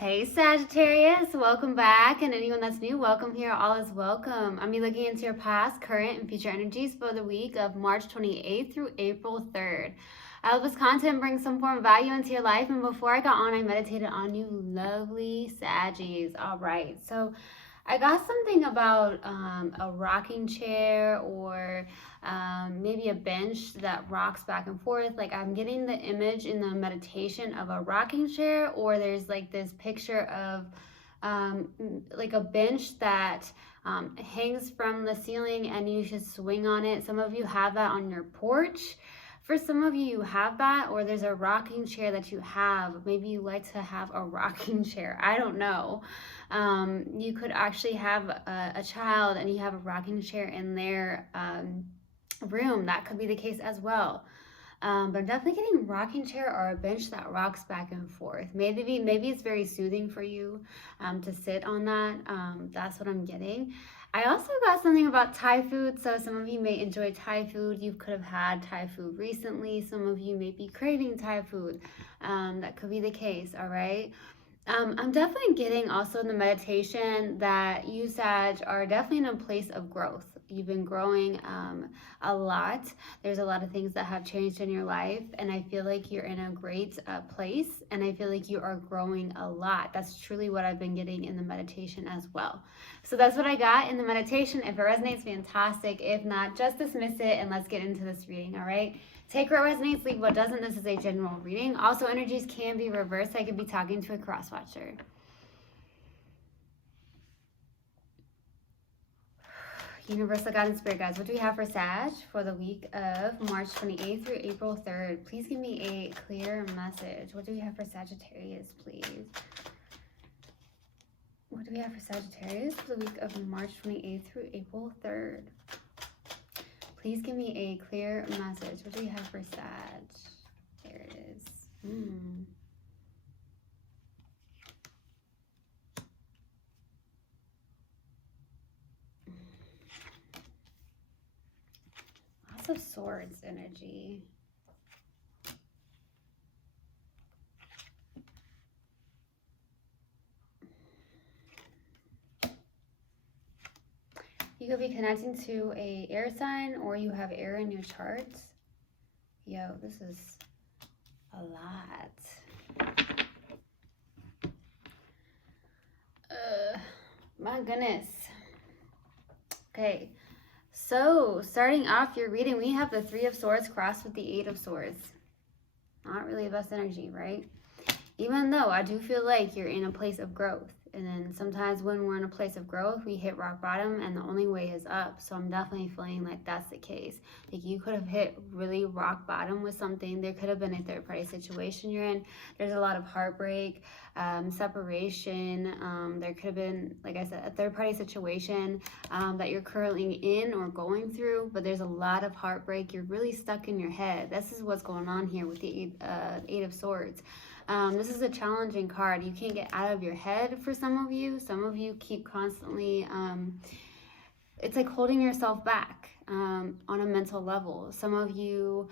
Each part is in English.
Hey Sagittarius, welcome back, and anyone that's new, welcome here. All is welcome. I'm be looking into your past, current, and future energies for the week of March 28th through April 3rd. I hope this content brings some form of value into your life, and before I got on, I meditated on you lovely Saggies. All right, so I got something about a rocking chair or maybe a bench that rocks back and forth. Like I'm getting the image in the meditation of a rocking chair, or there's like this picture of like a bench that hangs from the ceiling and you should swing on it. Some of you have that on your porch. For some of you have that, or there's a rocking chair that you have. Maybe you like to have a rocking chair. I don't know. You could actually have a child and you have a rocking chair in their room. That could be the case as well. But I'm definitely getting a rocking chair or a bench that rocks back and forth. Maybe it's very soothing for you to sit on that. That's what I'm getting. I also got something about Thai food. So some of you may enjoy Thai food. You could have had Thai food recently. Some of you may be craving Thai food. That could be the case, all right? I'm definitely getting also in the meditation that you, Sag, are definitely in a place of growth. You've been growing a lot. There's a lot of things that have changed in your life, and I feel like you're in a great place, and I feel like you are growing a lot. That's truly what I've been getting in the meditation as well. So that's what I got in the meditation. If it resonates, fantastic. If not, just dismiss it, and let's get into this reading, all right? Take what resonates, leave what doesn't. This is a general reading. Also, energies can be reversed. I could be talking to a cross-watcher. Universal God and Spirit Guides, what do we have for Sag for the week of March 28th through April 3rd? Please give me a clear message. What do we have for Sagittarius, please? What do we have for Sagittarius for the week of March 28th through April 3rd? Please give me a clear message. What do we have for Sag? There it is. Lots of Swords energy. You could be connecting to a air sign, or you have air in your charts. Yo, this is a lot. My goodness. Okay, so starting off your reading, we have the Three of Swords crossed with the Eight of Swords. Not really the best energy, right? Even though I do feel like you're in a place of growth. And then sometimes when we're in a place of growth, we hit rock bottom and the only way is up. So I'm definitely feeling like that's the case. Like you could have hit really rock bottom with something. There could have been a third party situation you're in. There's a lot of heartbreak, separation. There could have been, like I said, a third party situation that you're currently in or going through. But there's a lot of heartbreak. You're really stuck in your head. This is what's going on here with the Eight of Swords. This is a challenging card. You can't get out of your head for some of you. Some of you keep constantly, it's like holding yourself back on a mental level. Some of you,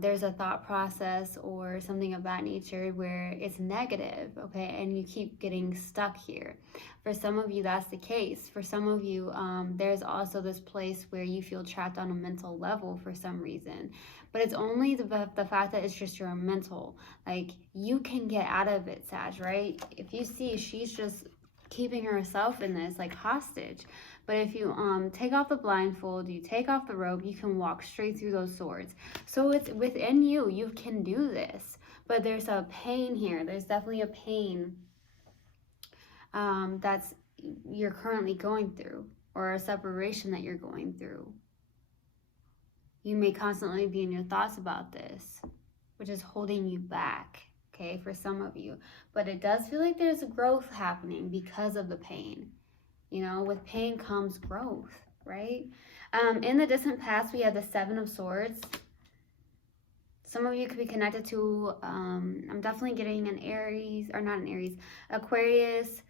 there's a thought process or something of that nature where it's negative, okay? And you keep getting stuck here. For some of you, that's the case. For some of you, there's also this place where you feel trapped on a mental level for some reason. But it's only the fact that it's just your mental. Like, you can get out of it, Sag, right? If you see, she's just keeping herself in this, like, hostage. But if you take off the blindfold, you take off the robe, you can walk straight through those swords. So it's within you. You can do this. But there's a pain here. There's definitely a pain that's you're currently going through, or a separation that you're going through. You may constantly be in your thoughts about this, which is holding you back, okay, for some of you. But it does feel like there's a growth happening because of the pain. You know, with pain comes growth, right? In the distant past, we have the Seven of Swords. Some of you could be connected to, I'm definitely getting an Aries, or not an Aries, Aquarius.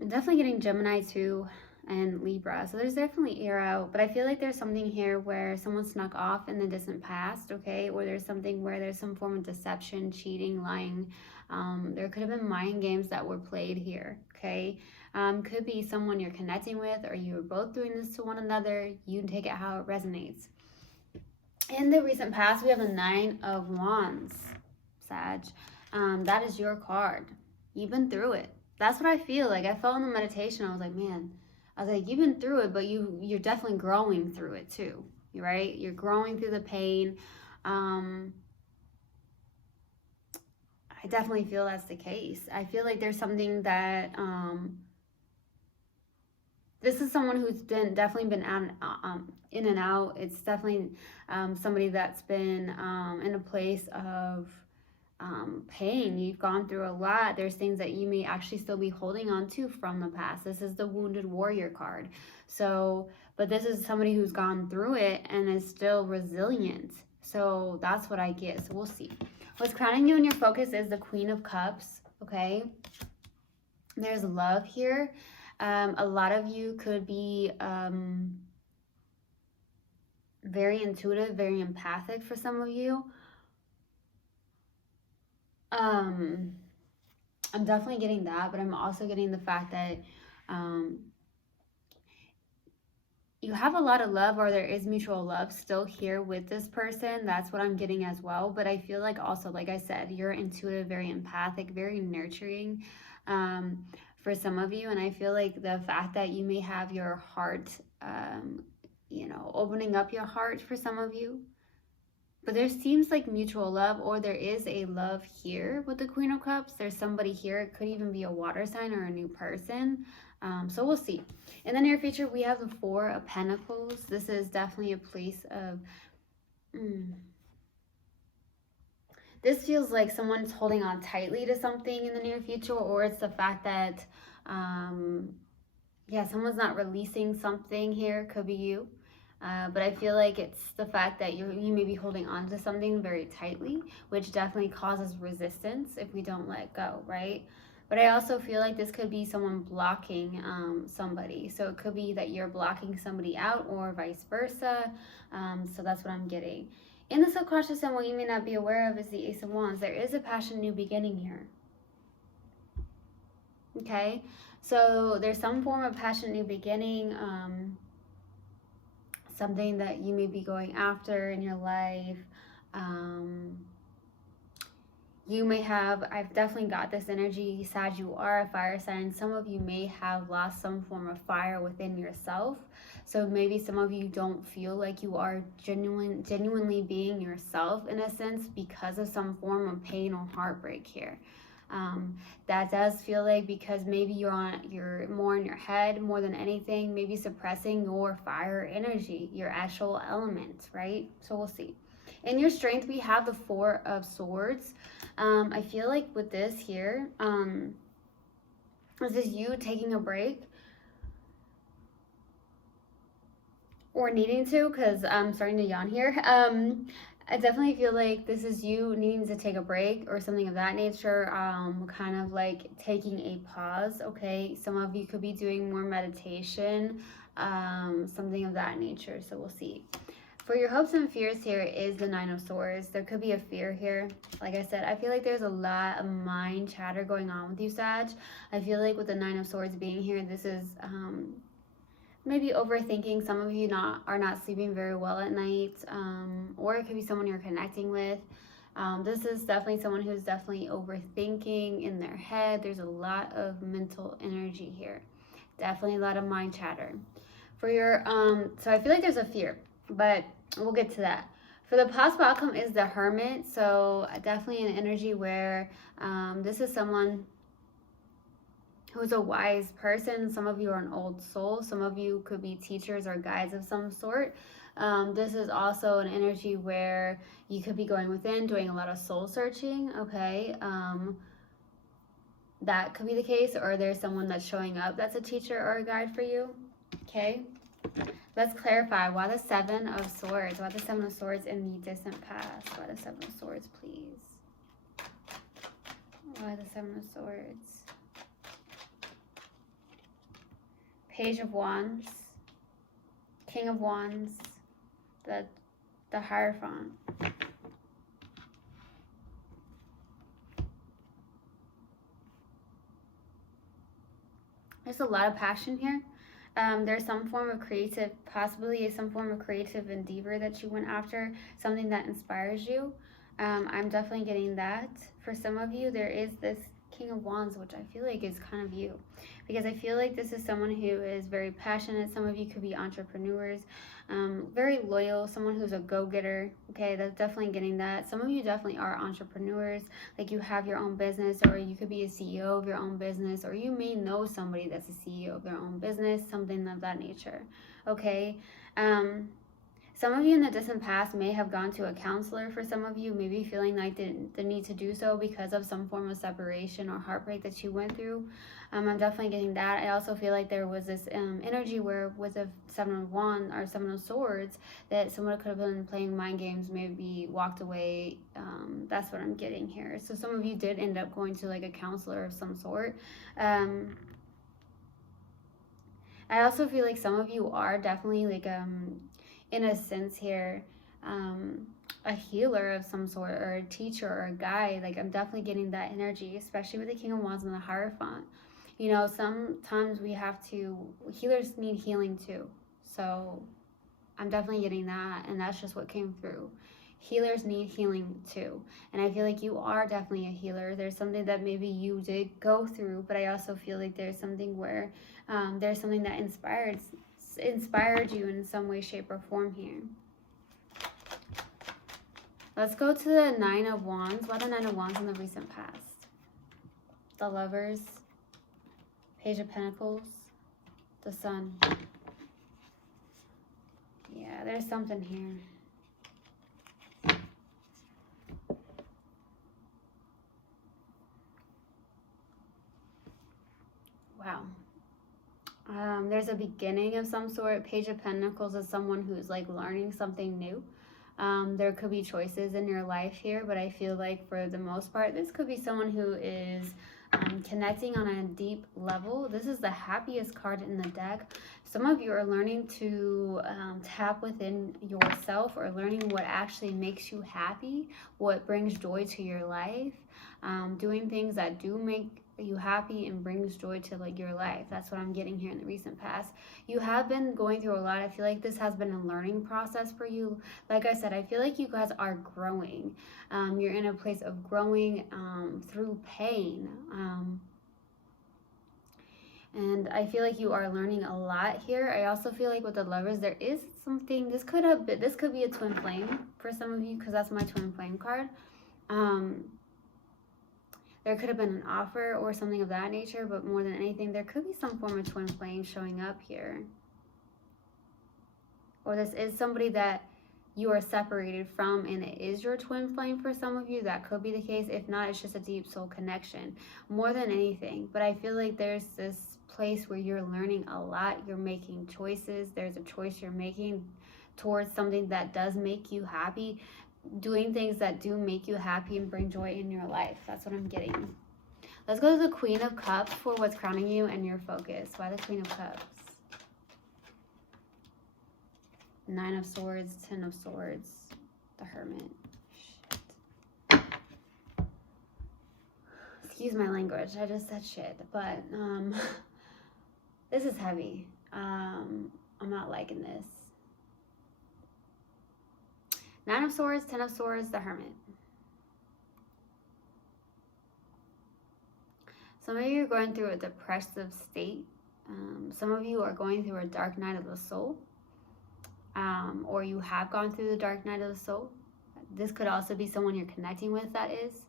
I'm definitely getting Gemini too, and Libra. So there's definitely air out, but I feel like there's something here where someone snuck off in the distant past, okay? Or there's something where there's some form of deception, cheating, lying, There could have been mind games that were played here, okay? Could be someone you're connecting with, or you were both doing this to one another. You can take it how it resonates. In the recent past, we have the 9 of Wands, Sag. That is your card. You've been through it. That's what I feel like. I felt in the meditation. I was like, man, you've been through it, but you're definitely growing through it too, right? You're growing through the pain. I definitely feel that's the case. I feel like there's something that, this is someone who's definitely been out, in and out. It's definitely somebody that's been in a place of pain. You've gone through a lot. There's things that you may actually still be holding on to from the past. This is the Wounded Warrior card. So, but this is somebody who's gone through it and is still resilient. So that's what I get. So we'll see. What's crowning you in your focus is the Queen of Cups, okay? There's love here. A lot of you could be very intuitive, very empathic for some of you. I'm definitely getting that, but I'm also getting the fact that you have a lot of love, or there is mutual love still here with this person. That's what I'm getting as well. But I feel like also, like I said, you're intuitive, very empathic, very nurturing for some of you. And I feel like the fact that you may have your heart, you know, opening up your heart for some of you. But there seems like mutual love, or there is a love here with the Queen of Cups. There's somebody here. It could even be a water sign or a new person. So we'll see. In the near future, we have the 4 of Pentacles. This is definitely a place of... This feels like someone's holding on tightly to something in the near future, or it's the fact that, yeah, someone's not releasing something here. Could be you. But I feel like it's the fact that you may be holding on to something very tightly, which definitely causes resistance if we don't let go, right? But I also feel like this could be someone blocking somebody. So it could be that you're blocking somebody out, or vice versa. So that's what I'm getting. In the subconscious, and what you may not be aware of is the Ace of Wands. There is a passion new beginning here. Okay? So there's some form of passion new beginning. Something that you may be going after in your life. You may have, I've definitely got this energy, Sag, you are a fire sign. Some of you may have lost some form of fire within yourself. So maybe some of you don't feel like you are genuinely being yourself in a sense because of some form of pain or heartbreak here. That does feel like because maybe you're more in your head more than anything, maybe suppressing your fire energy, your actual element, right? So we'll see. In your strength, we have the 4 of Swords. I feel like with this here, this is you taking a break or needing to, because I'm starting to yawn here. I definitely feel like this is you needing to take a break or something of that nature, kind of like taking a pause, okay? Some of you could be doing more meditation, something of that nature, so we'll see. For your hopes and fears here is the 9 of Swords. There could be a fear here. Like I said, I feel like there's a lot of mind chatter going on with you, Sag. I feel like with the 9 of Swords being here, this is maybe overthinking. Some of you are not sleeping very well at night, or it could be someone you're connecting with. This is definitely someone who's definitely overthinking in their head. There's a lot of mental energy here. Definitely a lot of mind chatter. For your, so I feel like there's a fear, but we'll get to that. For the possible outcome is the Hermit. So definitely an energy where this is someone who's a wise person. Some of you are an old soul. Some of you could be teachers or guides of some sort. This is also an energy where you could be going within, doing a lot of soul searching, okay? That could be the case, or there's someone that's showing up that's a teacher or a guide for you, okay? Let's clarify. Why the 7 of Swords? Why the 7 of Swords in the distant past? Why the 7 of Swords, please? Why the 7 of Swords? Page of Wands, King of Wands, the Hierophant. There's a lot of passion here. There's some form of creative, possibly some form of creative endeavor that you went after, something that inspires you. I'm definitely getting that. For some of you, there is this King of Wands, which I feel like is kind of you. Because I feel like this is someone who is very passionate. Some of you could be entrepreneurs, very loyal, someone who's a go-getter. Okay, that's definitely getting that. Some of you definitely are entrepreneurs, like you have your own business, or you could be a CEO of your own business, or you may know somebody that's a CEO of their own business, something of that nature. Okay. Some of you in the distant past may have gone to a counselor. For some of you, maybe feeling like the need to do so because of some form of separation or heartbreak that you went through. I'm definitely getting that. I also feel like there was this energy where with a 7 of Wands or 7 of Swords that someone could have been playing mind games, maybe walked away. That's what I'm getting here. So some of you did end up going to like a counselor of some sort. I also feel like some of you are definitely like in a sense here, a healer of some sort, or a teacher or a guide. Like I'm definitely getting that energy, especially with the King of Wands and the Hierophant. You know, sometimes we have to, healers need healing too. So I'm definitely getting that, and that's just what came through. Healers need healing too. And I feel like you are definitely a healer. There's something that maybe you did go through, but I also feel like there's something where there's something that inspired you in some way, shape, or form here. Let's go to the 9 of Wands. What are the 9 of Wands in the recent past? The Lovers, Page of Pentacles, the Sun. Yeah, there's something here. Wow. There's a beginning of some sort. Page of Pentacles is someone who's like learning something new. There could be choices in your life here, but I feel like for the most part, this could be someone who is connecting on a deep level. This is the happiest card in the deck. Some of you are learning to tap within yourself, or learning what actually makes you happy, what brings joy to your life, doing things that do make you happy and brings joy to like your life. That's what I'm getting here in the recent past. You have been going through a lot. I feel like this has been a learning process for you. Like I said, I feel like you guys are growing. You're in a place of growing through pain. And I feel like you are learning a lot here. I also feel like with the Lovers, there is something, this could be a twin flame for some of you, because that's my twin flame card. There could have been an offer or something of that nature, but more than anything, there could be some form of twin flame showing up here. Or this is somebody that you are separated from, and it is your twin flame for some of you. That could be the case. If not, it's just a deep soul connection more than anything. But I feel like there's this place where you're learning a lot. You're making choices. There's a choice you're making towards something that does make you happy, doing things that do make you happy and bring joy in your life. That's what I'm getting. Let's go to the Queen of Cups for what's crowning you and your focus. Why the Queen of Cups? 9 of Swords, 10 of Swords, the Hermit. Shit. Excuse my language. I just said shit. But this is heavy. I'm not liking this. 9 of Swords, 10 of Swords, the Hermit. Some of you are going through a depressive state. Some of you are going through a dark night of the soul. Or you have gone through the dark night of the soul. This could also be someone you're connecting with, that is.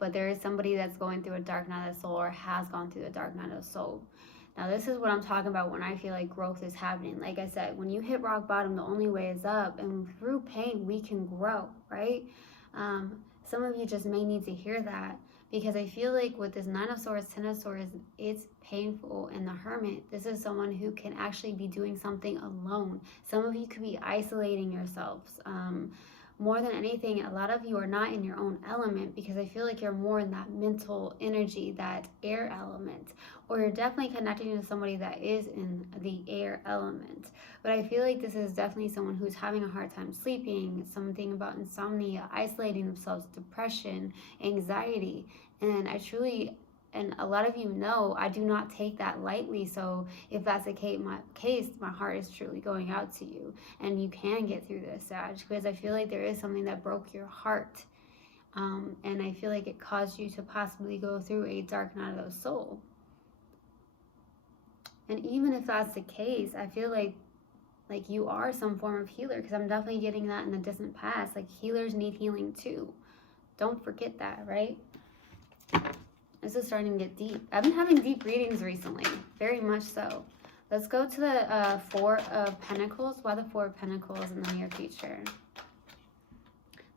But there is somebody that's going through a dark night of the soul, or has gone through the dark night of the soul. Now, this is what I'm talking about when I feel like growth is happening. Like I said, when you hit rock bottom, the only way is up. And through pain, we can grow, right? Some of you just may need to hear that. Because I feel like with this 9 of Swords, 10 of Swords, it's painful. And the Hermit, this is someone who can actually be doing something alone. Some of you could be isolating yourselves. More than anything, a lot of you are not in your own element, because I feel like you're more in that mental energy, that air element. Or you're definitely connecting to somebody that is in the air element. But I feel like this is definitely someone who's having a hard time sleeping, something about insomnia, isolating themselves, depression, anxiety. And I truly And a lot of you know I do not take that lightly. So if that's the case, my heart is truly going out to you. And you can get through this, Sag, because I feel like there is something that broke your heart. And I feel like it caused you to possibly go through a dark night of the soul. And even if that's the case, I feel like you are some form of healer, because I'm definitely getting that in the distant past. Like, healers need healing too. Don't forget that, right? This is starting to get deep. I've been having deep readings recently, very much so. Let's go to the Four of Pentacles. Why the Four of Pentacles in the near future?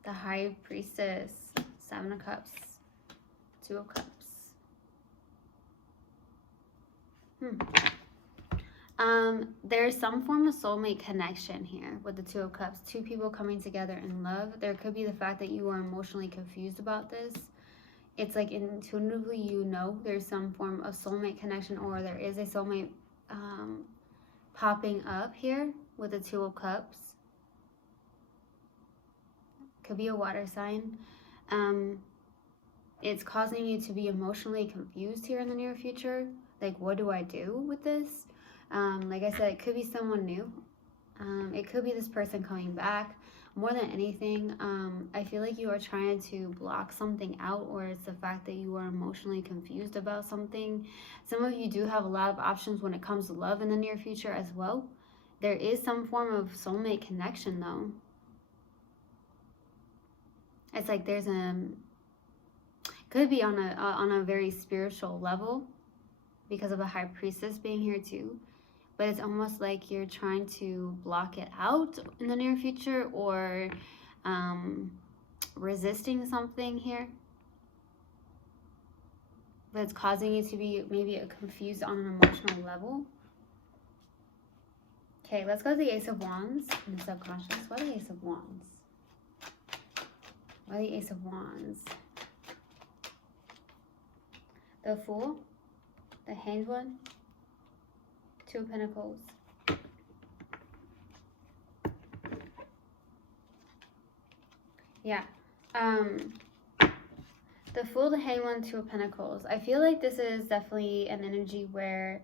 The High Priestess, Seven of Cups, Two of Cups. There's some form of soulmate connection here with the Two of Cups. Two people coming together in love. There could be the fact that you are emotionally confused about this. It's like intuitively you know there's some form of soulmate connection, or there is a soulmate popping up here with the Two of Cups. Could be a water sign. It's causing you to be emotionally confused here in the near future. Like, what do I do with this? Like I said, it could be someone new. It could be this person coming back. More than anything, I feel like you are trying to block something out, or it's the fact that you are emotionally confused about something. Some of you do have a lot of options when it comes to love in the near future as well. There is some form of soulmate connection though. It's like there's could be on a very spiritual level because of the High Priestess being here too. But it's almost like you're trying to block it out in the near future, or resisting something here. But it's causing you to be maybe confused on an emotional level. Okay, let's go to the Ace of Wands in the subconscious. Why the Ace of Wands? Why the Ace of Wands? The Fool, the Hanged One, Two of Pentacles. Yeah. The Fool, the Hanged One, Two of Pentacles. I feel like this is definitely an energy where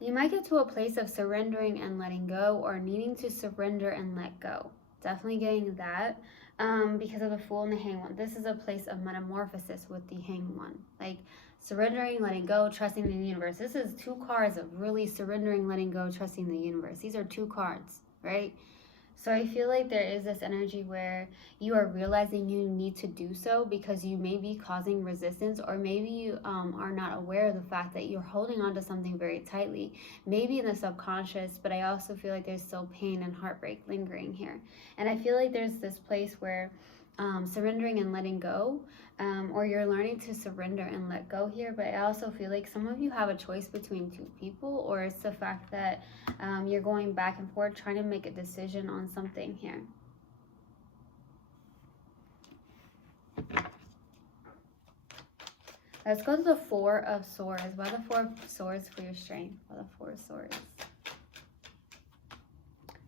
you might get to a place of surrendering and letting go, or needing to surrender and let go. Definitely getting that. Because of the Fool and the Hanged One. This is a place of metamorphosis with the Hanged One. Like surrendering, letting go, trusting the universe. This is two cards of really surrendering, letting go, trusting the universe. These are two cards, right? So I feel like there is this energy where you are realizing you need to do so because you may be causing resistance, or maybe you are not aware of the fact that you're holding on to something very tightly, maybe in the subconscious, but I also feel like there's still pain and heartbreak lingering here. And I feel like there's this place where surrendering and letting go, or you're learning to surrender and let go here. But I also feel like some of you have a choice between two people, or it's the fact that you're going back and forth trying to make a decision on something here. Let's go to the Four of Swords. Why the Four of Swords for your strength? Why the Four of Swords?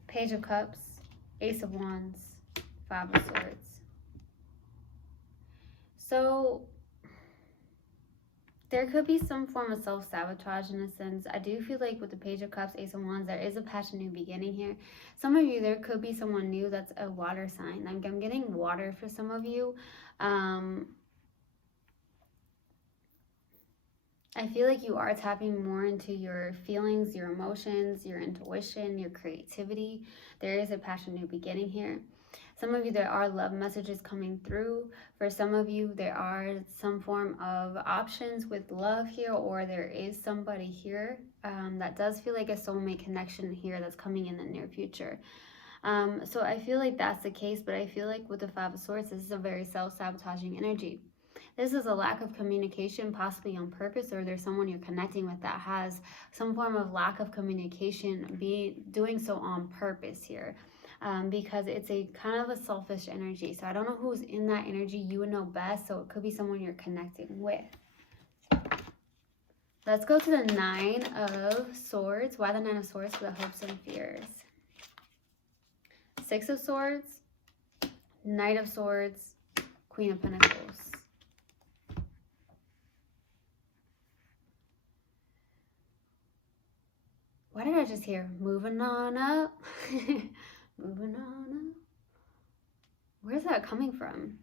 Page of Cups, Ace of Wands, Five of Swords. So there could be some form of self-sabotage in a sense. I do feel like with the Page of Cups, Ace of Wands, there is a passion new beginning here. Some of you, there could be someone new that's a water sign. I'm getting water for some of you. I feel like you are tapping more into your feelings, your emotions, your intuition, your creativity. There is a passion new beginning here. Some of you, there are love messages coming through. For some of you, there are some form of options with love here, or there is somebody here that does feel like a soulmate connection here that's coming in the near future. So I feel like that's the case, but I feel like with the Five of Swords, this is a very self-sabotaging energy. This is a lack of communication, possibly on purpose, or there's someone you're connecting with that has some form of lack of communication, doing so on purpose here. Because it's a kind of a selfish energy. So I don't know who's in that energy. You would know best. So it could be someone you're connecting with. Let's go to the Nine of Swords. Why the Nine of Swords? For the hopes and fears. Six of Swords, Knight of Swords, Queen of Pentacles. Sag is here. Moving on up. Moving on up. Where's that coming from?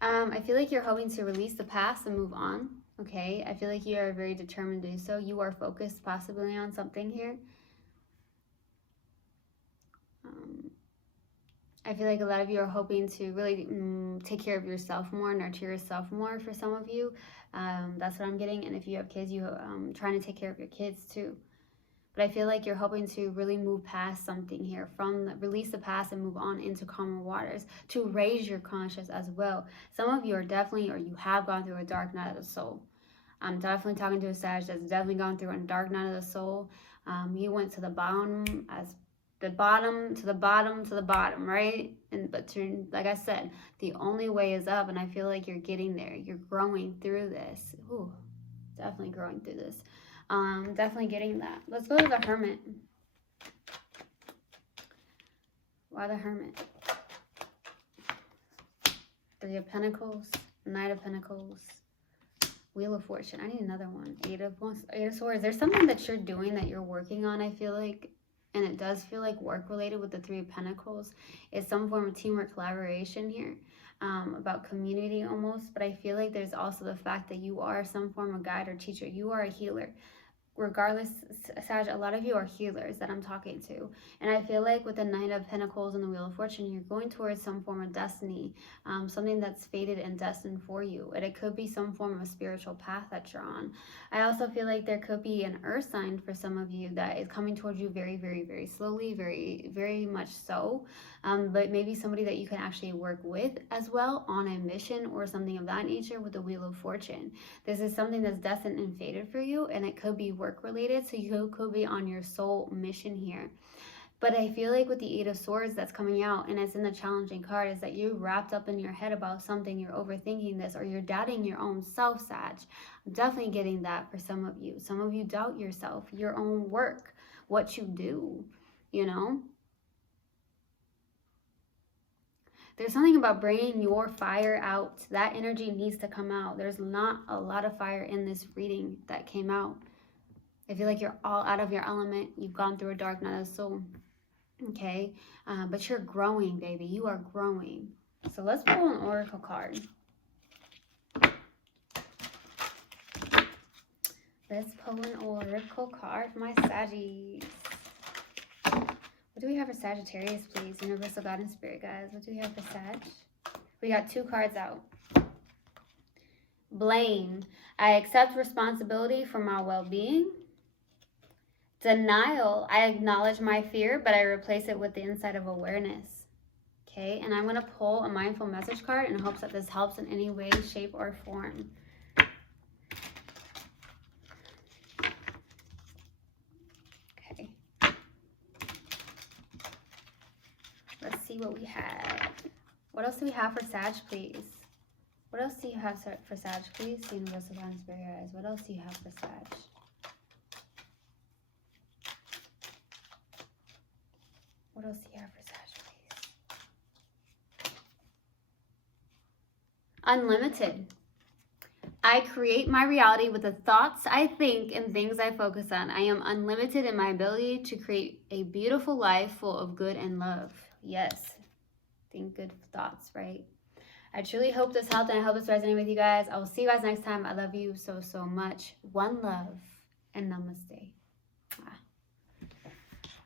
I feel like you're hoping to release the past and move on. Okay, I feel like you are very determined to do so. You are focused possibly on something here. I feel like a lot of you are hoping to really take care of yourself more, nurture yourself more for some of you. That's what I'm getting. And if you have kids, you're trying to take care of your kids too. But I feel like you're hoping to really move past something here, release the past and move on into calmer waters, to raise your conscious as well. Some of you are definitely, or you have gone through a dark night of the soul. I'm definitely talking to a Sag that's definitely gone through a dark night of the soul. You went to the bottom, as the bottom to the bottom to the bottom, right? But like I said, the only way is up, and I feel like you're getting there. You're growing through this. Ooh, definitely growing through this. Definitely getting that. Let's go to the Hermit. Why the Hermit? Three of Pentacles, Knight of Pentacles, Wheel of Fortune. I need another one. Eight of Swords. There's something that you're doing that you're working on, I feel like. And it does feel like work related with the Three of Pentacles. It's some form of teamwork, collaboration here. About community almost. But I feel like there's also the fact that you are some form of guide or teacher. You are a healer. Regardless, Sag, a lot of you are healers that I'm talking to. And I feel like with the Knight of Pentacles and the Wheel of Fortune, you're going towards some form of destiny, something that's fated and destined for you. And it could be some form of a spiritual path that you're on. I also feel like there could be an earth sign for some of you that is coming towards you very, very, very slowly, very, very much so. But maybe somebody that you can actually work with as well on a mission or something of that nature with the Wheel of Fortune. This is something that's destined and fated for you, and it could be work related, so you could be on your soul mission here. But I feel like with the Eight of Swords that's coming out, and it's in the challenging card, is that you're wrapped up in your head about something, you're overthinking this, or you're doubting your own self, Sag. I'm definitely getting that for some of you. Some of you doubt yourself, your own work, what you do, you know? There's something about bringing your fire out. That energy needs to come out. There's not a lot of fire in this reading that came out. I feel like you're all out of your element. You've gone through a dark night of the soul. Okay? But you're growing, baby. You are growing. So let's pull an oracle card. Let's pull an oracle card for my Saggies. What do we have for Sagittarius, please? Universal God and Spirit, guys. What do we have for Sag? We got two cards out. Blame. I accept responsibility for my well-being. Denial. I acknowledge my fear, but I replace it with the insight of awareness. Okay, and I'm going to pull a mindful message card in hopes that this helps in any way, shape, or form. Okay. Let's see what we have. What else do we have for Sag, please? What else do you have for Sag, please? Universal God and Spirit, guys. What else do you have for Sag? What else do you have for Sag, please? Unlimited. I create my reality with the thoughts I think and things I focus on. I am unlimited in my ability to create a beautiful life full of good and love. Yes. Think good thoughts, right? I truly hope this helped, and I hope this resonated with you guys. I will see you guys next time. I love you so, so much. One love and namaste.